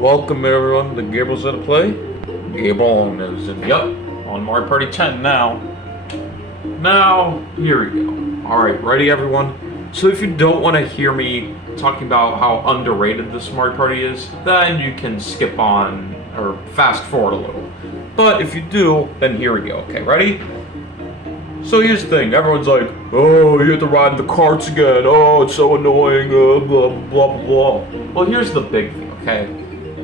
Welcome everyone to Gabriel's Gonna Play. Gabriel is in, on Mario Party 10 now. Now, here we go. Alright, ready everyone? So if you don't want to hear me talking about how underrated this Mario Party is, then you can skip on, or fast forward a little. But if you do, then here we go. Okay, ready? So here's the thing, everyone's like, oh, you have to ride the carts again, oh, it's so annoying, blah, blah, blah, blah. Well, here's the big thing, okay?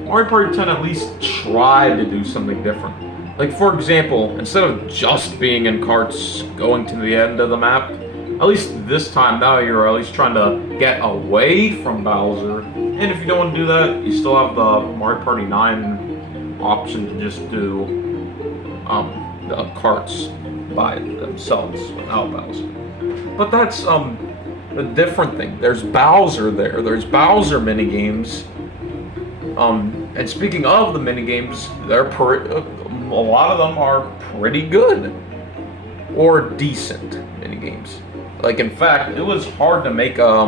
Mario Party 10 at least tried to do something different. Like, for example, instead of just being in carts going to the end of the map, at least this time now you're at least trying to get away from Bowser. And if you don't want to do that, you still have the Mario Party 9 option to just do the carts by themselves without Bowser. But that's a different thing. There's Bowser there. There's Bowser minigames. And speaking of the minigames, a lot of them are pretty good or decent minigames. Like, in fact, it was hard to make a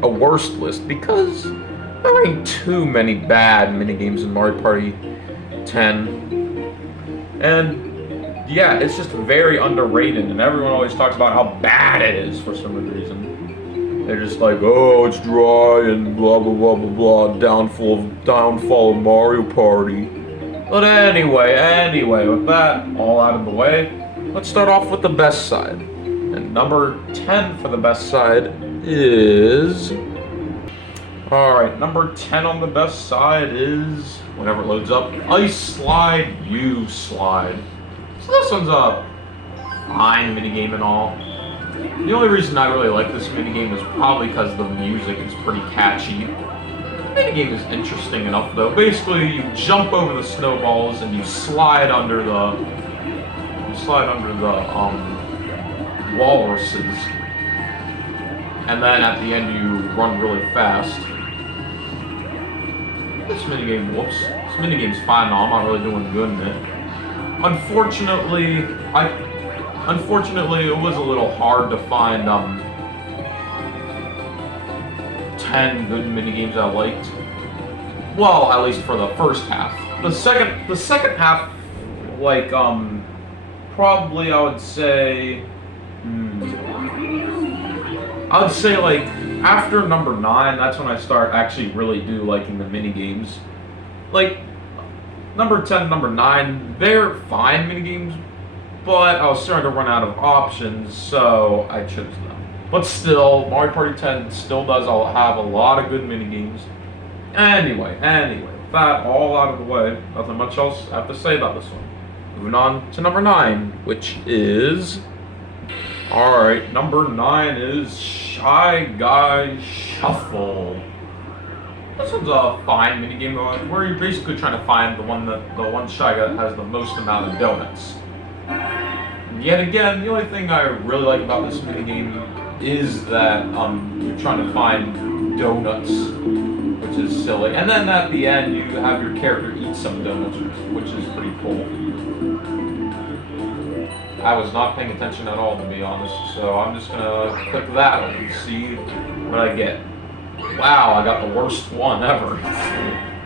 worst list because there ain't too many bad minigames in Mario Party 10. And yeah, it's just very underrated, and everyone always talks about how bad it is for some reason. They're just like, oh, it's dry and blah blah blah blah blah. Downfall of Mario Party. But anyway, with that all out of the way, let's start off with the best side. And number 10 for the best side is... Alright, number 10 on the best side is, whenever it loads up, Ice Slide, You Slide. So this one's a fine minigame and all. The only reason I really like this minigame is probably because the music is pretty catchy. The minigame is interesting enough though. Basically, you jump over the snowballs and you slide under the walruses. And then at the end you run really fast. This minigame's fine now. I'm not really doing good in it. Unfortunately, it was a little hard to find 10 good minigames I liked. Well, at least for the first half. The second half, like probably I would say like after number 9, that's when I start actually really do liking the minigames. Like number 10 and number 9, they're fine minigames, but I was starting to run out of options, so I chose them. But still, Mario Party 10 still does have a lot of good minigames. Anyway, with that all out of the way, nothing much else I have to say about this one. Moving on to number 9, which is... Alright, number 9 is Shy Guy Shuffle. This one's a fine minigame where you're basically trying to find the one Shy Guy that has the most amount of donuts. Yet again, the only thing I really like about this minigame is that you're trying to find donuts, which is silly. And then at the end, you have your character eat some donuts, which is pretty cool. I was not paying attention at all, to be honest, so I'm just gonna click that and see what I get. Wow, I got the worst one ever.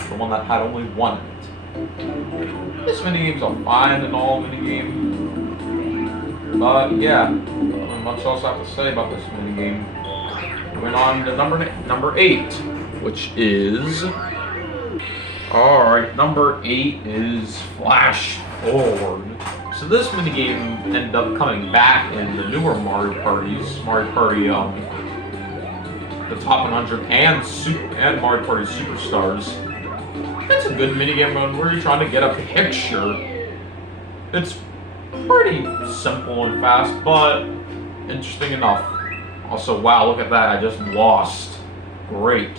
The one that had only one in it. This minigame's a fine and all minigame. But yeah, nothing much else I have to say about this minigame. Moving on to number 8, which is... Alright, number 8 is Flash Forward. So this minigame ended up coming back in the newer Mario Parties. Mario Party, the Top 100 and Mario Party Superstars. It's a good minigame mode where you're trying to get a picture. It's pretty simple and fast, but interesting enough. Also, wow, look at that, I just lost. Great.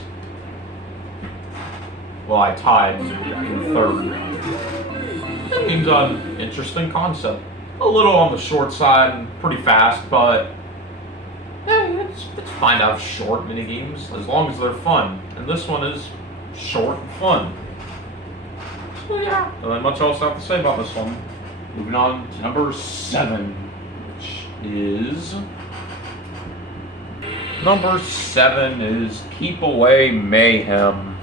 Well, I tied in third. That game's an interesting concept. A little on the short side and pretty fast, but it's fine to have short minigames as long as they're fun. And this one is short and fun. So yeah, nothing much else I have to say about this one. Moving on to number 7, which is... Number 7 is Keep Away Mayhem.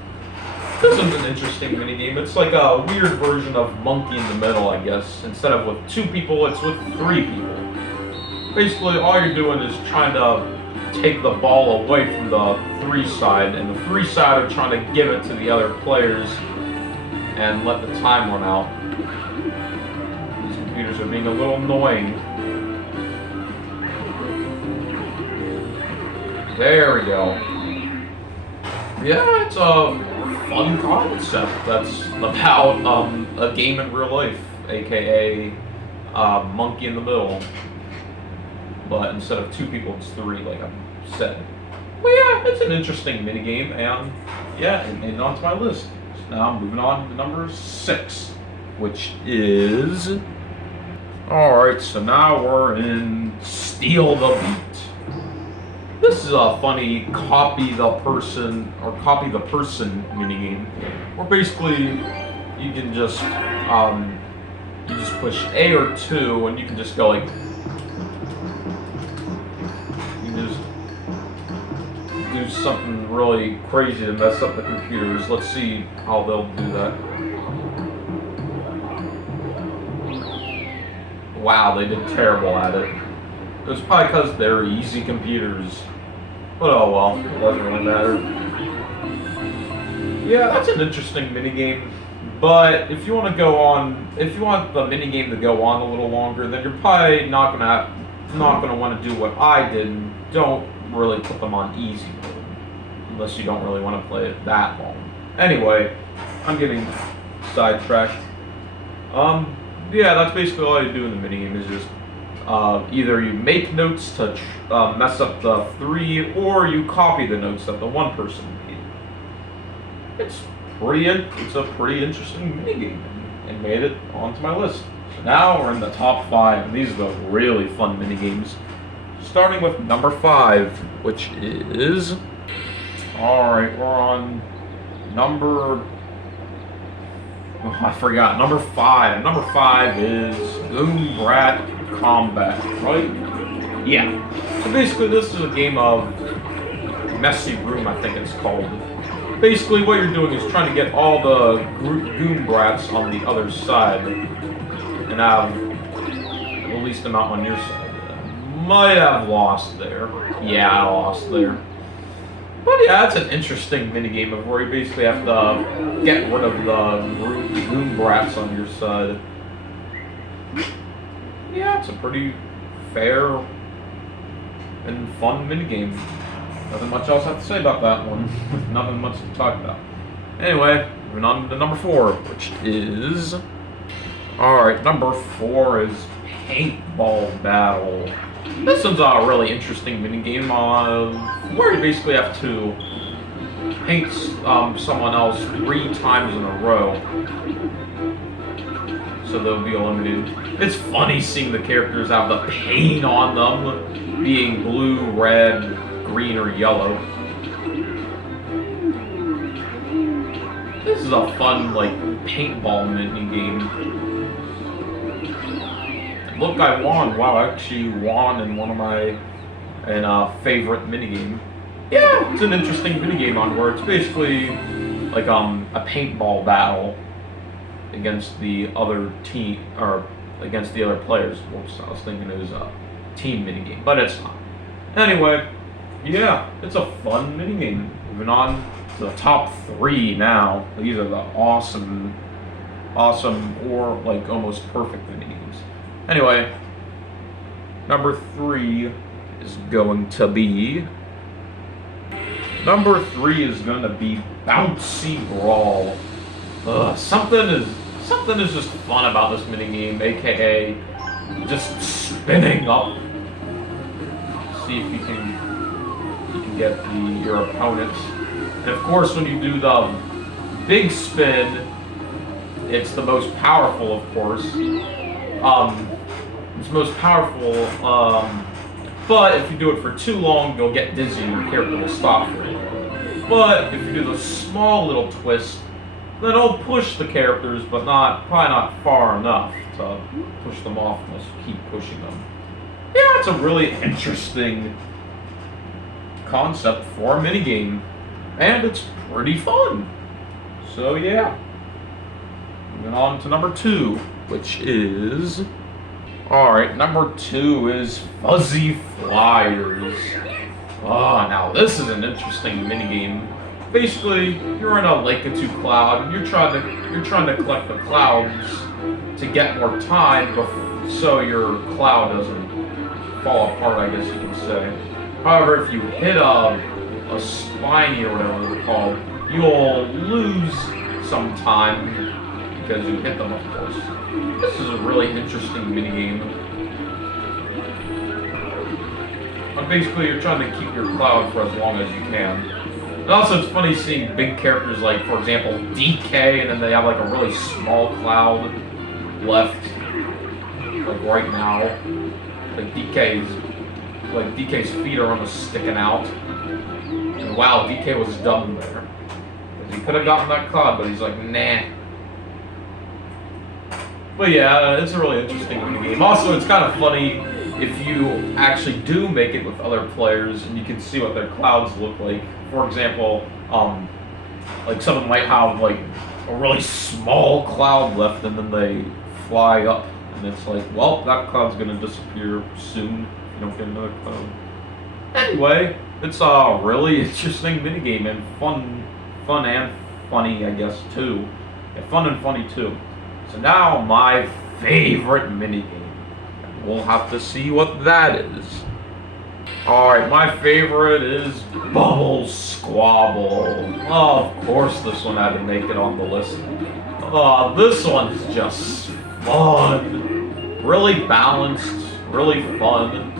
This is an interesting minigame. It's like a weird version of Monkey in the Middle, I guess. Instead of with 2 people, it's with 3 people. Basically, all you're doing is trying to take the ball away from the 3 side, and the 3 side are trying to give it to the other players and let the time run out. These computers are being a little annoying. There we go. Yeah, it's a fun concept that's about a game in real life, aka Monkey in the Middle. But instead of 2 people, it's 3, like I said. Well, yeah, it's an interesting minigame, and yeah, it made it onto my list. So now I'm moving on to number 6, which is... Alright, so now we're in Steal the Beat. This is a funny copy the person minigame, where basically you can just push A or 2, and you can just go like, you can just do something really crazy to mess up the computers. Let's see how they'll do that. Wow, they did terrible at it. It was probably because they're easy computers. But oh well, it doesn't really matter. Yeah, that's an interesting minigame. But if you want to go on, if you want the minigame to go on a little longer, then you're probably not gonna want to do what I did. And don't really put them on easy mode, unless you don't really want to play it that long. Anyway, I'm getting sidetracked. Yeah, that's basically all you do in the minigame is just either you make notes to mess up the 3, or you copy the notes that the 1 person made. It's a pretty interesting minigame, and made it onto my list. So now we're in the top 5, and these are the really fun minigames. Starting with number 5, which is... Alright, we're on number... Oh, I forgot. Number 5. Number 5 is Goon Brat Combat, right? Yeah. So basically, this is a game of Messy Room, I think it's called. Basically, what you're doing is trying to get all the Goon Brats on the other side and have the least amount on your side. Might have lost there. Yeah, I lost there. But yeah, it's an interesting minigame of where you basically have to get rid of the Goon Brats on your side. Yeah, it's a pretty fair and fun minigame. Nothing much else I have to say about that one. Nothing much to talk about. Anyway, moving on to number 4, which is... Alright, number 4 is Paintball Battle. This one's a really interesting minigame where you basically have to paint someone else 3 times in a row, so they'll be eliminated. It's funny seeing the characters have the paint on them being blue, red, green, or yellow. This is a fun, like, paintball minigame. Look, I won. Wow, I actually won in one of my favorite minigame. Yeah, it's an interesting minigame on where it's basically like a paintball battle against the other team, or against the other players. Whoops, I was thinking it was a team minigame, but it's not. Anyway, yeah, it's a fun minigame. Moving on to the top 3 now. These are the awesome, or like almost perfect minigames. Anyway, number 3 is going to be... Number 3 is going to be Bouncy Brawl. Something is just fun about this minigame, aka just spinning up. See if you can get your opponents. And of course, when you do the big spin, it's the most powerful, of course. It's most powerful, but if you do it for too long, you'll get dizzy and your character will stop for it. But if you do the small little twist, then it'll push the characters, but probably not far enough to push them off unless you keep pushing them. Yeah, it's a really interesting concept for a minigame, and it's pretty fun. So yeah. Moving on to number 2, which is... Alright, number 2 is Fuzzy Flyers. Now this is an interesting minigame. Basically, you're in a lake of 2 cloud, and you're trying to collect the clouds to get more time so your cloud doesn't fall apart, I guess you can say. However, if you hit a spiny or whatever they're called, you'll lose some time because you hit them, of course. This is a really interesting minigame. But basically, you're trying to keep your cloud for as long as you can. And also, it's funny seeing big characters like, for example, DK, and then they have like a really small cloud left, like right now. Like DK's feet are almost sticking out. And wow, DK was dumb there. Because he could have gotten that cloud, but he's like, nah. But yeah, it's a really interesting game. Also, it's kind of funny if you actually do make it with other players and you can see what their clouds look like. For example, like someone might have like a really small cloud left and then they fly up and it's like, well, that cloud's gonna disappear soon if you don't get another cloud. Anyway, it's a really interesting minigame and fun and funny, I guess, too. Yeah, fun and funny too. So now my favorite minigame. We'll have to see what that is. Alright, my favorite is Bubble Squabble. Oh, of course this one had to make it on the list. This one is just fun. Really balanced, really fun.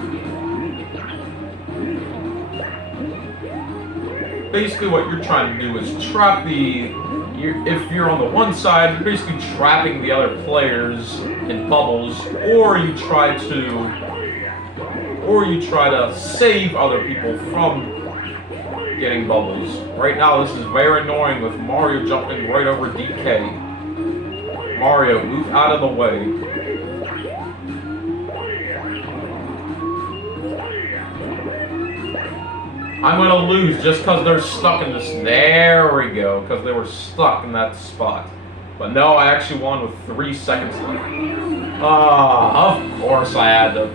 Basically what you're trying to do is trap if you're on the one side, you're basically trapping the other players in bubbles, or you try to save other people from getting bubbles. Right now, this is very annoying with Mario jumping right over DK. Mario, move out of the way. I'm gonna lose just because they're stuck in this. There we go, because they were stuck in that spot. But no, I actually won with 3 seconds left. Of course I had to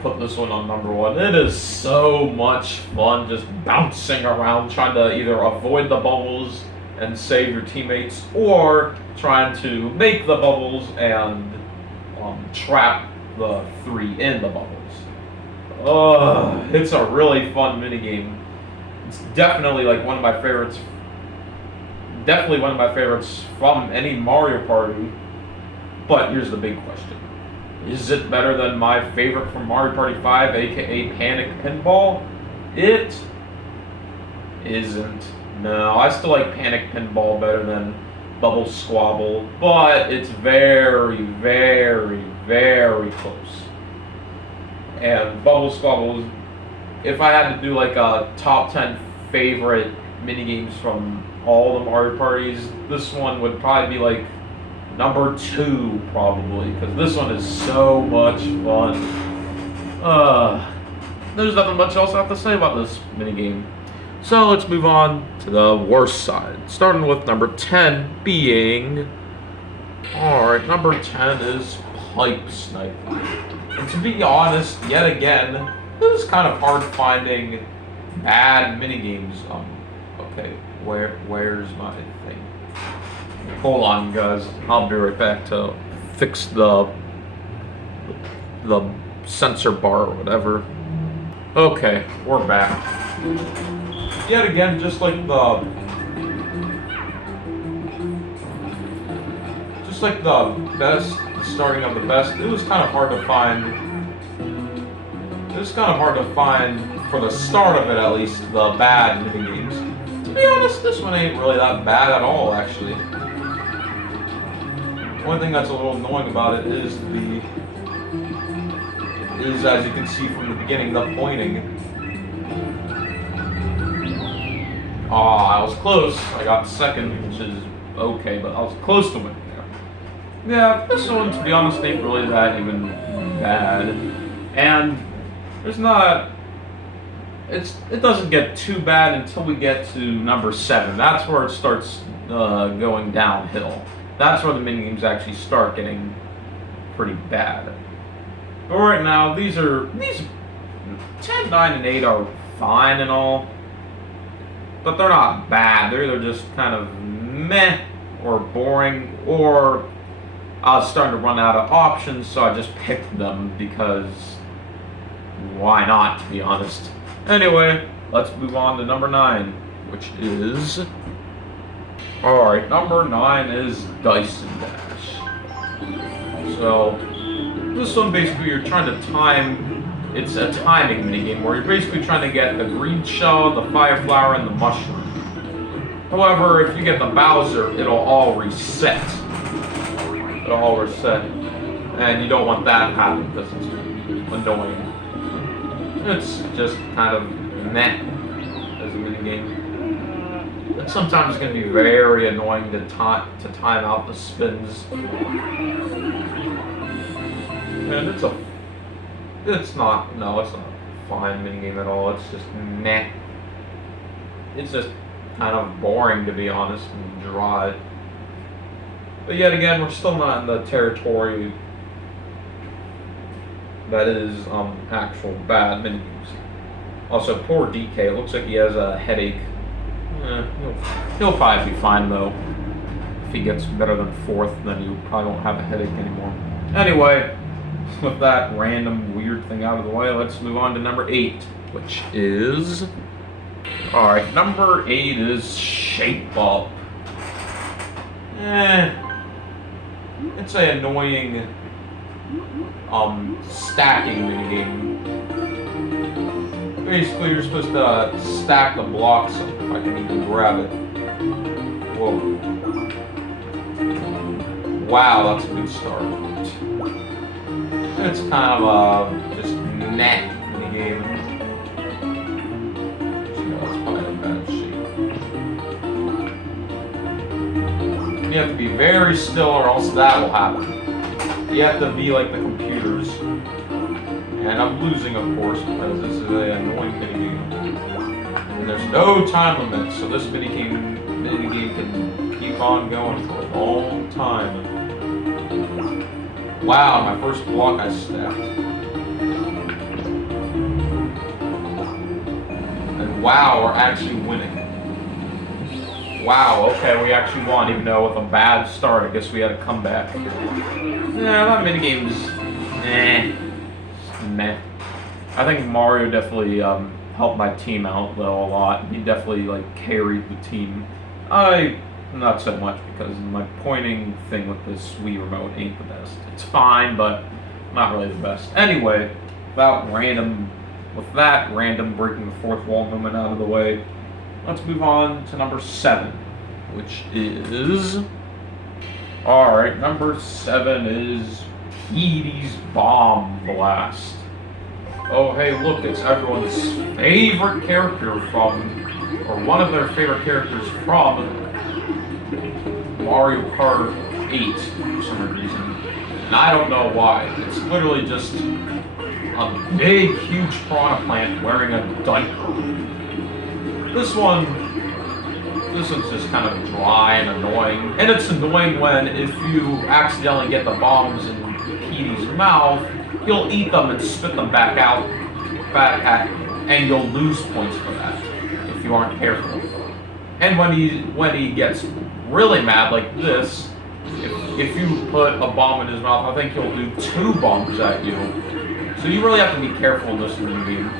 put this one on number 1. It is so much fun just bouncing around, trying to either avoid the bubbles and save your teammates, or trying to make the bubbles and trap the 3 in the bubbles. It's a really fun minigame. It's definitely like one of my favorites. Definitely one of my favorites from any Mario Party. But here's the big question. Is it better than my favorite from Mario Party 5, aka Panic Pinball? It isn't. No, I still like Panic Pinball better than Bubble Squabble, but it's very, very, very close. And Bubble Squabble, if I had to do like a top 10 favorite minigames from all the Mario parties, this one would probably be like number 2 probably, because this one is so much fun. There's nothing much else I have to say about this minigame. So let's move on to the worst side, starting with number 10 being... Alright, number 10 is Pipe Sniping. And to be honest, yet again, it was kind of hard finding bad minigames. Okay, where's my thing? Hold on, guys. I'll be right back to fix the sensor bar or whatever. Okay, we're back. Yet again, just like the best, the starting of the best, it was kind of hard to find. It was kind of hard to find, for the start of it at least, the bad minigames. To be honest, this one ain't really that bad at all, actually. One thing that's a little annoying about it is as you can see from the beginning, the pointing. I was close. I got second, which is okay, but I was close to winning there. Yeah, this one, to be honest, ain't really that even bad. And there's not it doesn't get too bad until we get to number 7. That's where it starts going downhill. That's where the minigames actually start getting pretty bad. But right now, these 10, 9, and 8 are fine and all, but they're not bad. They're either just kind of meh or boring, or I was starting to run out of options, so I just picked them because why not, to be honest. Anyway, let's move on to number 9, which is... Alright, number 9 is Dice and Dash. So, this one basically you're trying to time... It's a timing minigame where you're basically trying to get the green shell, the fire flower, and the mushroom. However, if you get the Bowser, it'll all reset. It'll all reset. And you don't want that to happen because it's annoying. It's just kind of meh as a minigame. It's sometimes going to be very annoying to time out the spins. And it's not a fine minigame at all. It's just meh. It's just kind of boring, to be honest, and dry. But yet again, we're still not in the territory that is actual bad minigames. Also, poor DK. It looks like he has a headache. He'll probably be fine though. If he gets better than 4th, then you probably won't have a headache anymore. Anyway, with that random weird thing out of the way, let's move on to number 8, which is... Alright, number 8 is Shape Up. It's an annoying stacking minigame. Basically, you're supposed to stack the blocks if I can even grab it. Whoa. Wow, that's a good start. It's kind of just meh minigame. That's probably in bad shape. You have to be very still or else that will happen. You have to be like the computers. And I'm losing, of course, because this is an annoying minigame. And there's no time limit, so this minigame can keep on going for a long time. Wow, my first block I stacked. And wow, we're actually winning. Wow, okay, we actually won, even though with a bad start, I guess we had to come back. Yeah, that minigame's meh. I think Mario definitely helped my team out though a lot. He definitely like carried the team. Not so much because my pointing thing with this Wii remote ain't the best. It's fine, but not really the best. Anyway, with that random breaking the 4th wall moment out of the way, let's move on to number 7, which is... Alright, number 7 is Petey's Bomb Blast. Oh, hey, look, it's everyone's favorite character from, or one of their favorite characters from Mario Kart 8 for some reason. And I don't know why. It's literally just a big, huge piranha plant wearing a diaper. This one's just kind of dry and annoying. And it's annoying when if you accidentally get the bombs in Petey's mouth, you'll eat them and spit them back out, and you'll lose points for that if you aren't careful. And when he gets really mad like this, if you put a bomb in his mouth, I think he'll do 2 bombs at you. So you really have to be careful in this minigame.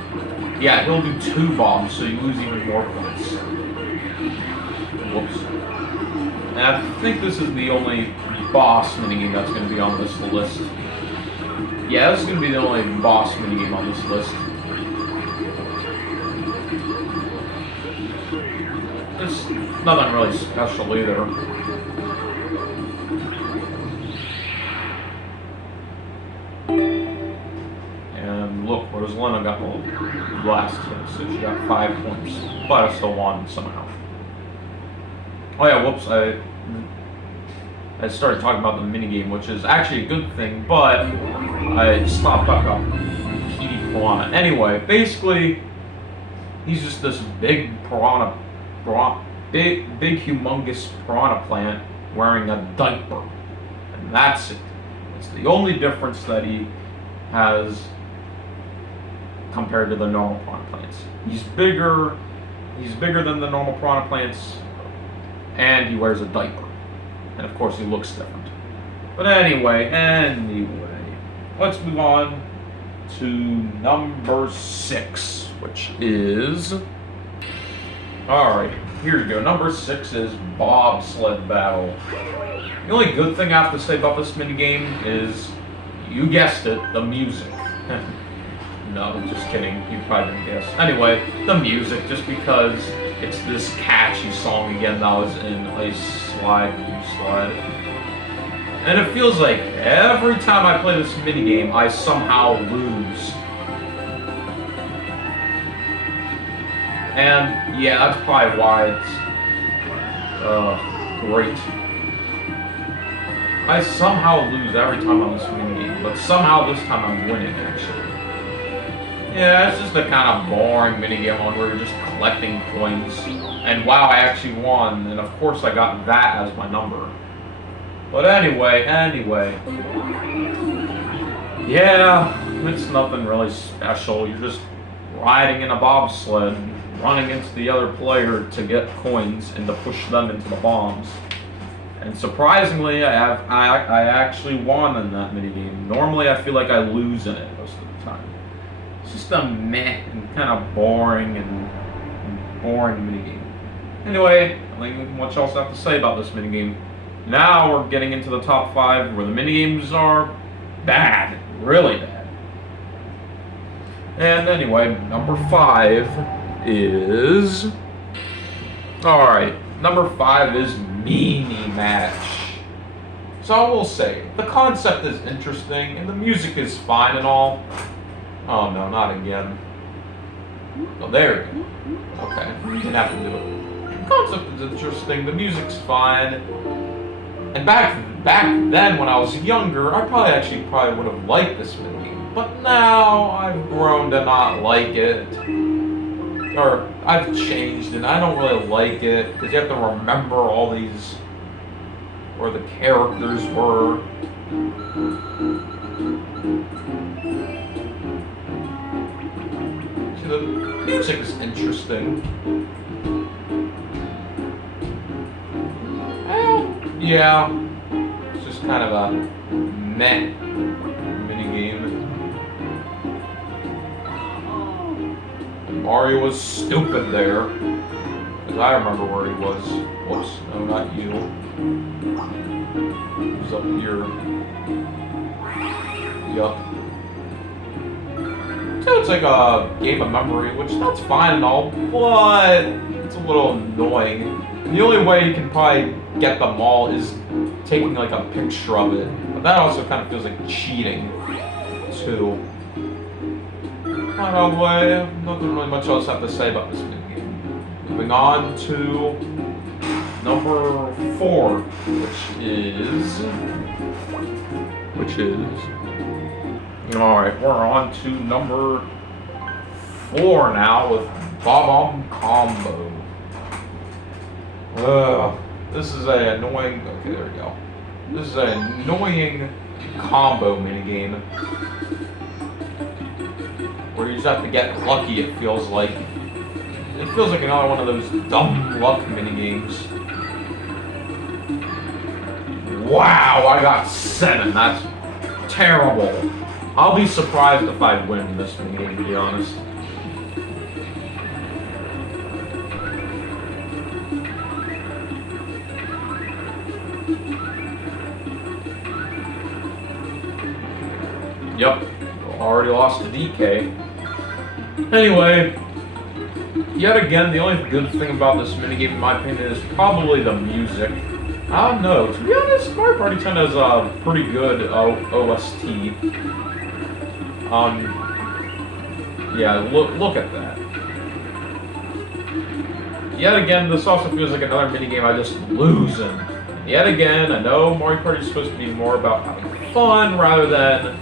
Yeah, he'll do 2 bombs, so you lose even more points. Whoops. And I think this is the only boss minigame that's going to be on this list. Yeah, this is going to be the only boss minigame on this list. It's nothing really special either. And look, Rosalina got the last hit, so she got 5 points. But I still won somehow. Oh yeah, whoops, I started talking about the minigame, which is actually a good thing, but I stopped talking about Petey Piranha. Anyway, basically, He's just this big big humongous piranha plant wearing a diaper. And that's it. It's the only difference that he has compared to the normal piranha plants. He's bigger than the normal piranha plants, and he wears a diaper. And of course he looks different. But anyway, let's move on to number 6, which is... Alright, here you go. Number 6 is Bobsled Battle. The only good thing I have to say about this minigame is, you guessed it, the music. No, just kidding. You probably didn't guess. Anyway, the music, just because it's this catchy song again that was in Ice Slide, Slide. And it feels like every time I play this minigame, I somehow lose. And yeah, that's probably why it's great. I somehow lose every time on this minigame, but somehow this time I'm winning, actually. Yeah, it's just a kind of boring minigame on where you're just collecting coins. And wow, I actually won, and of course I got that as my number. But anyway. Yeah, it's nothing really special. You're just riding in a bobsled, running into the other player to get coins and to push them into the bombs. And surprisingly, I actually won in that minigame. Normally I feel like I lose in it most of the time. It's just a meh and kind of boring minigame. Anyway, I think much else I have to say about this minigame. Now we're getting into the top 5 where the minigames are bad, really bad. And anyway, number 5 is... Alright, number 5 is Mini Match. So I will say, the concept is interesting and the music is fine and all. Oh no, not again. Oh, there we go. Okay, we didn't have to do it. The concept is interesting, the music's fine. And back then when I was younger, I probably would have liked this minigame. But now I've grown to not like it. Or I've changed and I don't really like it because you have to remember all these where the characters were. See, the music is interesting. Yeah, it's just kind of a meh minigame. Mario was stupid there, because I remember where he was. Whoops, no, not you. He was up here. Yup. So it's like a game of memory, which that's fine and all, but it's a little annoying. And the only way you can probably get them all is taking like a picture of it. But that also kind of feels like cheating, too. Anyway, nothing really much else I have to say about this minigame. Moving on to number 4, which is... Alright, we're on to number 4 now with Bob-omb Combo. This is an annoying... Okay, there we go. This is an annoying combo minigame. Where you just have to get lucky, it feels like. It feels like another one of those dumb luck minigames. Wow, I got 7. That's terrible. I'll be surprised if I win this minigame, to be honest. Yep, already lost to DK. Anyway, yet again, the only good thing about this minigame, in my opinion, is probably the music. I don't know. To be honest, Mario Party 10 has a pretty good OST. Yeah, look at that. Yet again, this also feels like another minigame I just lose in. Yet again, I know Mario Party is supposed to be more about having fun rather than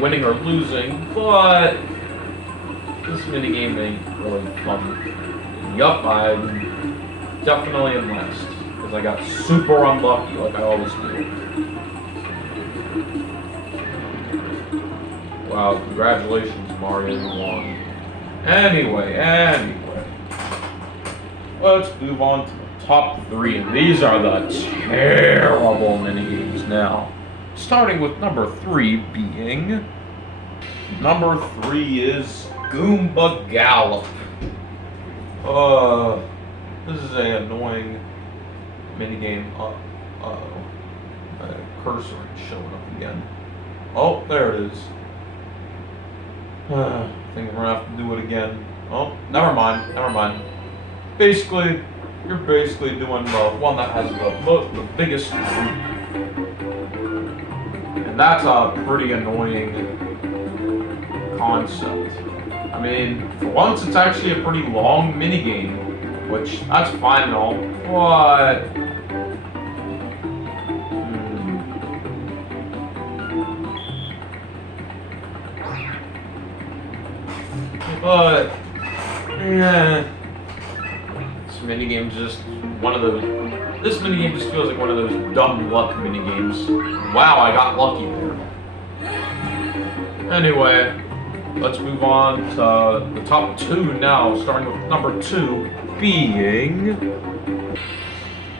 winning or losing, but this minigame ain't really fun. Yup, I'm definitely in last. Because I got super unlucky like I always do. Wow, congratulations, Mario, you won. Anyway. Let's move on to the top 3. And these are the terrible minigames now. Starting with number 3 being... Number 3 is Goomba Gallop. This is a annoying minigame. Uh-oh. My cursor is showing up again. Oh, there it is. I think we're gonna have to do it again. Oh, never mind. Basically, you're basically doing the one that has the biggest group. And that's a pretty annoying concept. I mean, for once it's actually a pretty long minigame, which that's fine and all, but... But, yeah, this minigame's just one of those. This minigame just feels like one of those dumb luck minigames. Wow, I got lucky there. Anyway, let's move on to the top 2 now, starting with number 2 being.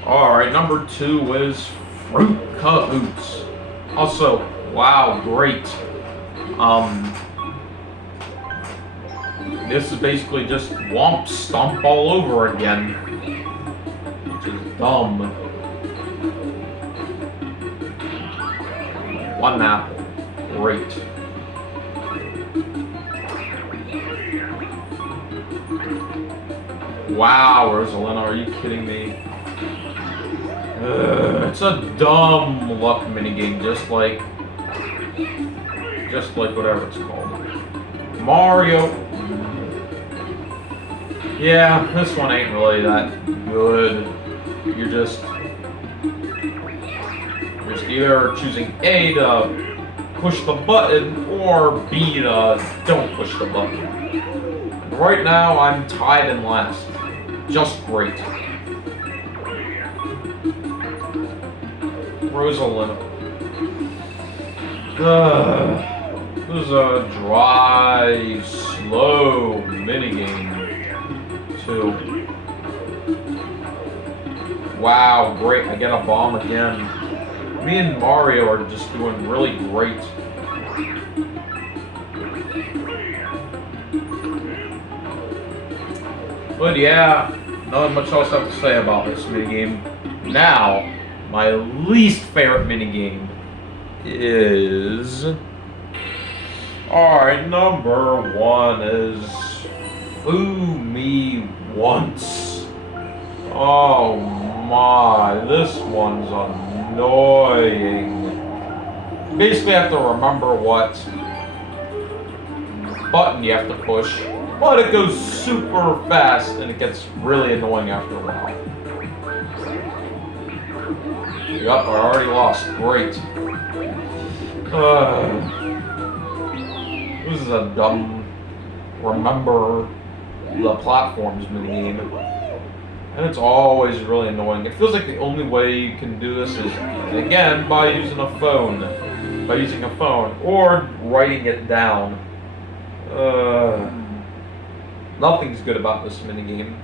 Alright, number 2 is Fruit Cahoots. Also, wow, great. This is basically just Womp Stomp all over again. Which is dumb. 1 apple. Great. Wow, Rosalina, are you kidding me? It's a dumb luck minigame, just like whatever it's called. Mario. Yeah, this one ain't really that good. You're just either choosing A to push the button or B to don't push the button. Right now, I'm tied in last. Just great. Rosalina. This is a dry, slow minigame, too. Wow, great. I get a bomb again. Me and Mario are just doing really great. But yeah, not much else I have to say about this minigame. Now, my least favorite minigame is... Alright, number 1 is Foo Me Once. Oh my, this one's annoying. Basically, I have to remember what button you have to push, but it goes super fast and it gets really annoying after a while. Yup, I already lost. Great. This is a dumb remember the platforms minigame. And it's always really annoying. It feels like the only way you can do this is, again, by using a phone. By using a phone. Or writing it down. Nothing's good about this minigame.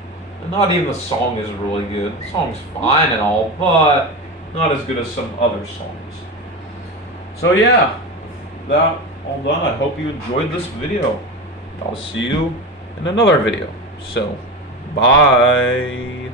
And not even the song is really good. The song's fine and all, but not as good as some other songs. So yeah, that all done. I hope you enjoyed this video. I'll see you in another video. So, bye.